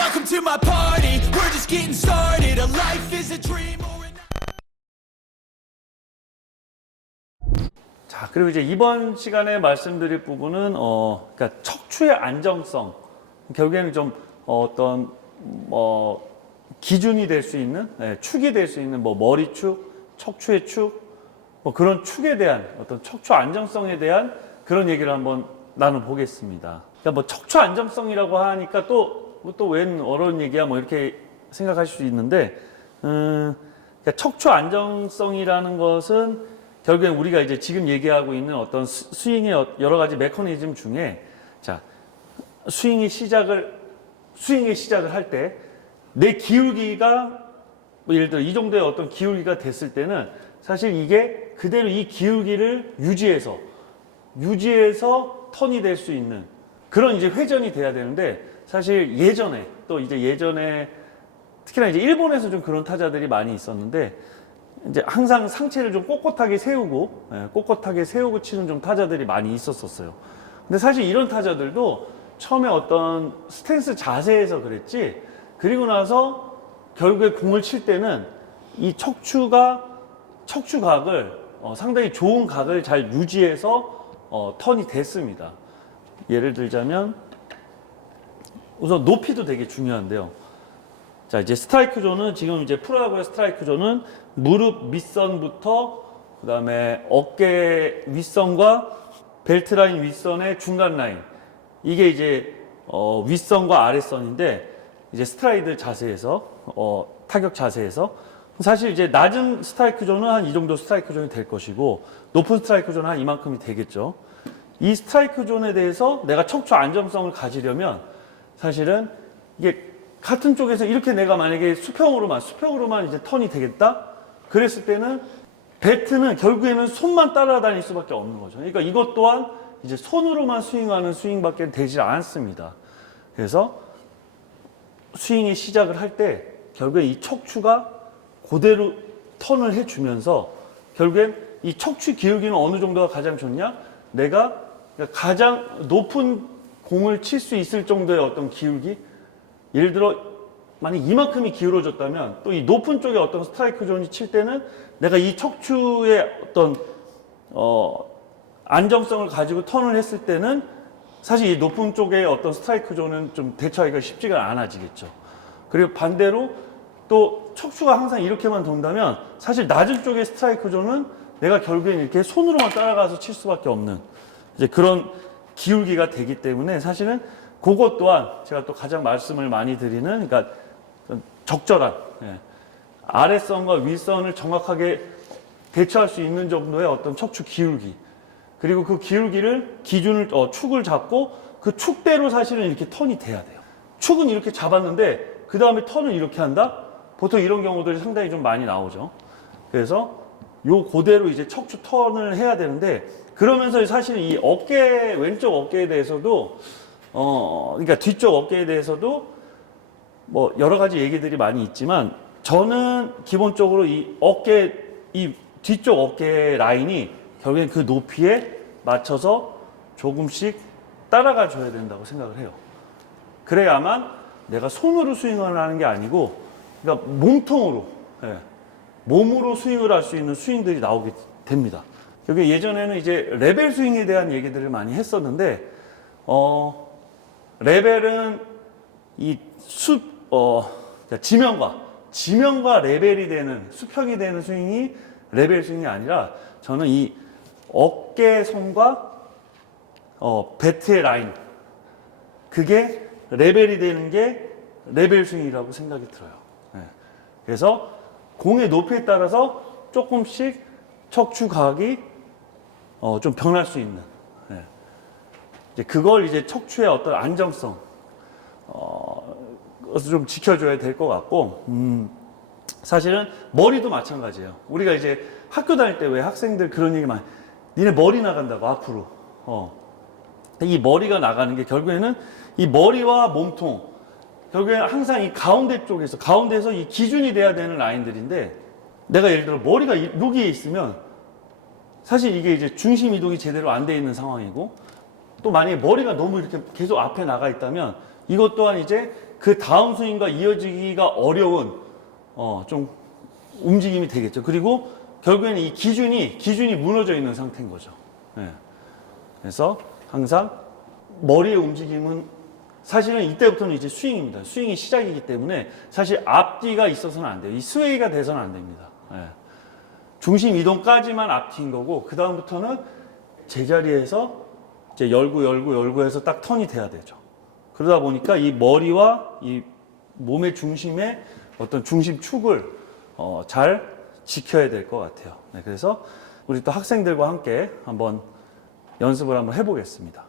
Welcome to my party. We're just getting started. A life is a dream or an... 자, 그리고 이제 이번 시간에 말씀드릴 부분은 그러니까 척추의 안정성, 결국에는 좀 어떤 기준이 될 수 있는, 축이 될 수 있는 뭐 머리축, 척추의 축, 뭐 그런 축에 대한 어떤 척추 안정성에 대한 그런 얘기를 한번 나눠보겠습니다. 그러니까 뭐 척추 안정성이라고 하니까 또 웬 어려운 얘기야 뭐 이렇게 생각하실 수 있는데, 그러니까 척추 안정성이라는 것은 결국엔 우리가 이제 지금 얘기하고 있는 어떤 스윙의 여러 가지 메커니즘 중에, 자, 스윙의 시작을 할 때 내 기울기가 뭐 예를 들어 이 정도의 어떤 기울기가 됐을 때는 사실 이게 그대로 이 기울기를 유지해서 턴이 될 수 있는 그런 이제 회전이 돼야 되는데, 사실 예전에 특히나 이제 일본에서 좀 그런 타자들이 많이 있었는데, 이제 항상 상체를 좀 꼿꼿하게 세우고 치는 좀 타자들이 많이 있었어요. 근데 사실 이런 타자들도 처음에 어떤 스탠스 자세에서 그랬지, 그리고 나서 결국에 공을 칠 때는 이 척추각을 상당히 좋은 각을 잘 유지해서 턴이 됐습니다. 예를 들자면 우선 높이도 되게 중요한데요. 자, 이제 스트라이크 존은 지금 이제 프로야구의 스트라이크 존은 무릎 밑선부터 그다음에 어깨 윗선과 벨트 라인 윗선의 중간 라인, 이게 이제 윗선과 아랫선인데, 이제 스트라이드 자세에서 타격 자세에서 사실 이제 낮은 스트라이크 존은 한 이 정도 스트라이크 존이 될 것이고, 높은 스트라이크 존은 한 이만큼이 되겠죠. 이 스트라이크 존에 대해서 내가 척추 안정성을 가지려면 사실은 이게 같은 쪽에서 이렇게 내가 만약에 수평으로만 이제 턴이 되겠다? 그랬을 때는 배트는 결국에는 손만 따라다닐 수밖에 없는 거죠. 그러니까 이것 또한 이제 손으로만 스윙하는 스윙밖에 되지 않습니다. 그래서 스윙이 시작을 할 때 결국에 이 척추가 그대로 턴을 해주면서, 결국엔 이 척추 기울기는 어느 정도가 가장 좋냐? 내가 가장 높은 공을 칠 수 있을 정도의 어떤 기울기, 예를 들어 만약 이만큼이 기울어졌다면 또 이 높은 쪽에 어떤 스트라이크 존이 칠 때는 내가 이 척추의 어떤 안정성을 가지고 턴을 했을 때는 사실 이 높은 쪽의 어떤 스트라이크 존은 좀 대처하기가 쉽지가 않아지겠죠. 그리고 반대로 또 척추가 항상 이렇게만 돈다면 사실 낮은 쪽의 스트라이크 존은 내가 결국엔 이렇게 손으로만 따라가서 칠 수밖에 없는 이제 그런 기울기가 되기 때문에, 사실은 그것 또한 제가 또 가장 말씀을 많이 드리는, 그러니까 적절한 아랫선과 윗선을 정확하게 대처할 수 있는 정도의 어떤 척추 기울기, 그리고 그 기울기를 축을 잡고 그 축대로 사실은 이렇게 턴이 돼야 돼요. 축은 이렇게 잡았는데 그 다음에 턴을 이렇게 한다? 보통 이런 경우들이 상당히 좀 많이 나오죠. 그래서 그대로 이제 척추 턴을 해야 되는데, 그러면서 사실 이 왼쪽 어깨에 대해서도 그러니까 뒤쪽 어깨에 대해서도 뭐 여러 가지 얘기들이 많이 있지만, 저는 기본적으로 이 뒤쪽 어깨 라인이 결국엔 그 높이에 맞춰서 조금씩 따라가 줘야 된다고 생각을 해요. 그래야만 내가 손으로 스윙을 하는 게 아니고, 그러니까 몸통으로, 몸으로 스윙을 할 수 있는 스윙들이 나오게 됩니다. 여기 예전에는 이제 레벨 스윙에 대한 얘기들을 많이 했었는데, 레벨은 지면과 레벨이 되는, 수평이 되는 스윙이 레벨 스윙이 아니라, 저는 이 어깨선과 배트의 라인, 그게 레벨이 되는 게 레벨 스윙이라고 생각이 들어요. 그래서 공의 높이에 따라서 조금씩 척추각이 좀 변할 수 있는, 이제 그걸 이제 척추의 어떤 안정성 좀 지켜줘야 될 것 같고, 사실은 머리도 마찬가지예요. 우리가 이제 학교 다닐 때 왜 학생들 그런 얘기 많이, 니네 머리 나간다고 앞으로. 이 머리가 나가는 게 결국에는 이 머리와 몸통, 결국에는 항상 이 가운데에서 이 기준이 돼야 되는 라인들인데, 내가 예를 들어 머리가 여기에 있으면 사실 이게 이제 중심 이동이 제대로 안 돼 있는 상황이고, 또 만약에 머리가 너무 이렇게 계속 앞에 나가 있다면 이것 또한 이제 그 다음 스윙과 이어지기가 어려운 좀 움직임이 되겠죠. 그리고 결국에는 이 기준이 무너져 있는 상태인 거죠. 예. 그래서 항상 머리의 움직임은 사실은 이때부터는 이제 스윙입니다. 스윙이 시작이기 때문에 사실 앞뒤가 있어서는 안 돼요. 이 스웨이가 돼서는 안 됩니다. 예. 중심 이동까지만 앞뒤인 거고 그 다음부터는 제자리에서 이제 열고 해서 딱 턴이 돼야 되죠. 그러다 보니까 이 머리와 이 몸의 중심의 어떤 중심축을 잘 지켜야 될 것 같아요. 네, 그래서 우리 또 학생들과 함께 한번 연습을 한번 해보겠습니다.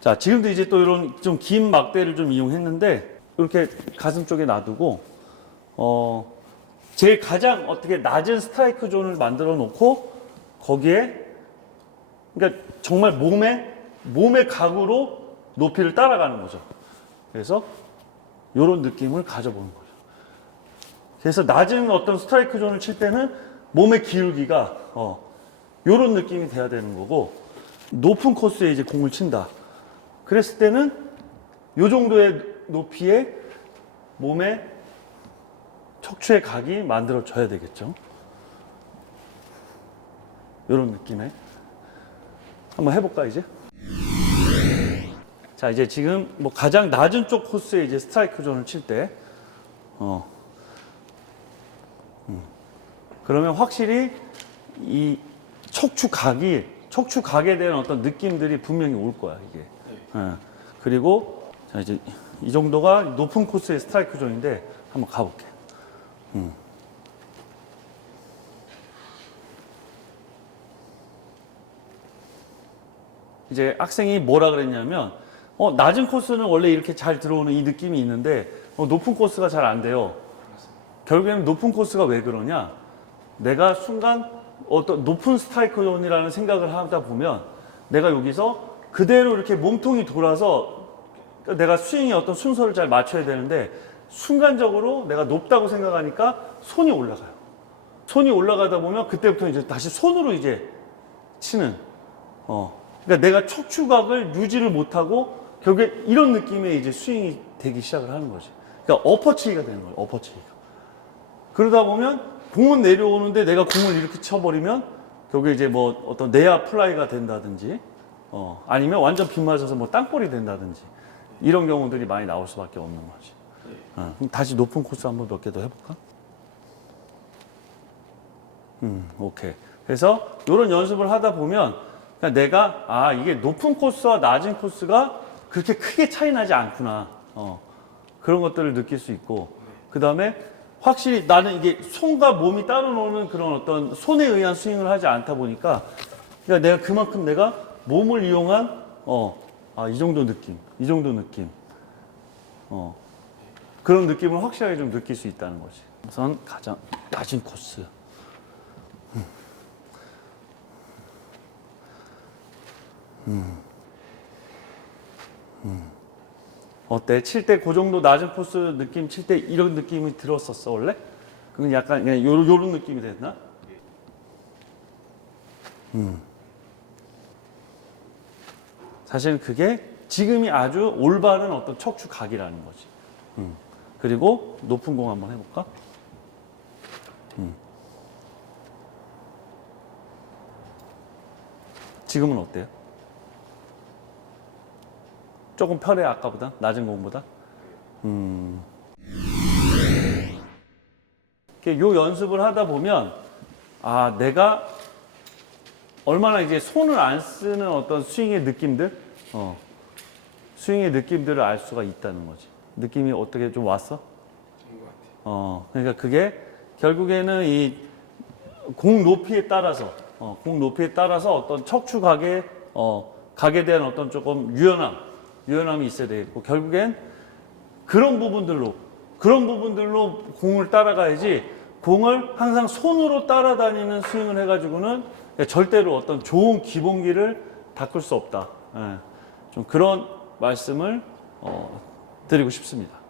자, 지금도 이제 또 이런 좀 긴 막대를 좀 이용했는데 이렇게 가슴 쪽에 놔두고 제일 가장 어떻게 낮은 스트라이크 존을 만들어 놓고 거기에 그러니까 정말 몸의 각으로 높이를 따라가는 거죠. 그래서 이런 느낌을 가져보는 거죠. 그래서 낮은 어떤 스트라이크 존을 칠 때는 몸의 기울기가 이런 느낌이 돼야 되는 거고 높은 코스에 이제 공을 친다. 그랬을 때는 이 정도의 높이에 몸의 척추의 각이 만들어져야 되겠죠. 이런 느낌에 한번 해볼까 이제? 자, 이제 지금 뭐 가장 낮은 쪽 코스에 이제 스트라이크 존을 칠 때, 그러면 확실히 이 척추각에 대한 어떤 느낌들이 분명히 올 거야 이게. 그리고 자, 이제 이 정도가 높은 코스의 스트라이크 존인데 한번 가볼게. 이제 학생이 뭐라 그랬냐면 낮은 코스는 원래 이렇게 잘 들어오는 이 느낌이 있는데 높은 코스가 잘 안 돼요. 결국에는 높은 코스가 왜 그러냐? 내가 순간 어떤 높은 스트라이크 존이라는 생각을 하다 보면 내가 여기서 그대로 이렇게 몸통이 돌아서 내가 스윙의 어떤 순서를 잘 맞춰야 되는데 순간적으로 내가 높다고 생각하니까 손이 올라가요. 손이 올라가다 보면 그때부터 이제 다시 손으로 이제 치는 그러니까 내가 척추각을 유지를 못하고 결국에 이런 느낌의 이제 스윙이 되기 시작을 하는 거지. 그러니까 엎어치기가 되는 거예요. 엎어치기가. 그러다 보면 공은 내려오는데 내가 공을 이렇게 쳐버리면 결국에 이제 뭐 어떤 내야 플라이가 된다든지 아니면 완전 빗 맞아서 뭐 땅볼이 된다든지 이런 경우들이 많이 나올 수밖에 없는 거지. 그럼 다시 높은 코스 한번 몇 개 더 해볼까? 오케이. 그래서 이런 연습을 하다 보면 그러니까 내가 이게 높은 코스와 낮은 코스가 그렇게 크게 차이 나지 않구나. 그런 것들을 느낄 수 있고 그 다음에 확실히 나는 이게 손과 몸이 따로 노는 그런 어떤 손에 의한 스윙을 하지 않다 보니까 그러니까 내가 그만큼 내가 몸을 이용한 이 정도 느낌 그런 느낌을 확실하게 좀 느낄 수 있다는 거지. 우선 가장 낮은 코스. 어때? 칠 때 그 정도 낮은 코스 느낌 칠 때 이런 느낌이 들었었어 원래? 그건 약간 그냥 요런 느낌이 됐나? 사실 그게 지금이 아주 올바른 어떤 척추각이라는 거지. 그리고 높은 공 한번 해볼까? 지금은 어때요? 조금 편해 아까보다? 낮은 공보다? 요 연습을 하다 보면 내가 얼마나 이제 손을 안 쓰는 어떤 스윙의 느낌들 스윙의 느낌들을 알 수가 있다는 거지. 느낌이 어떻게 좀 왔어? 그러니까 그게 결국에는 이 공 높이에 따라서 어떤 척추각의 각에 대한 어떤 조금 유연함이 있어야 되겠고 결국엔 그런 부분들로 공을 따라가야지 공을 항상 손으로 따라다니는 스윙을 해가지고는 절대로 어떤 좋은 기본기를 닦을 수 없다. 좀 그런 말씀을 드리고 싶습니다.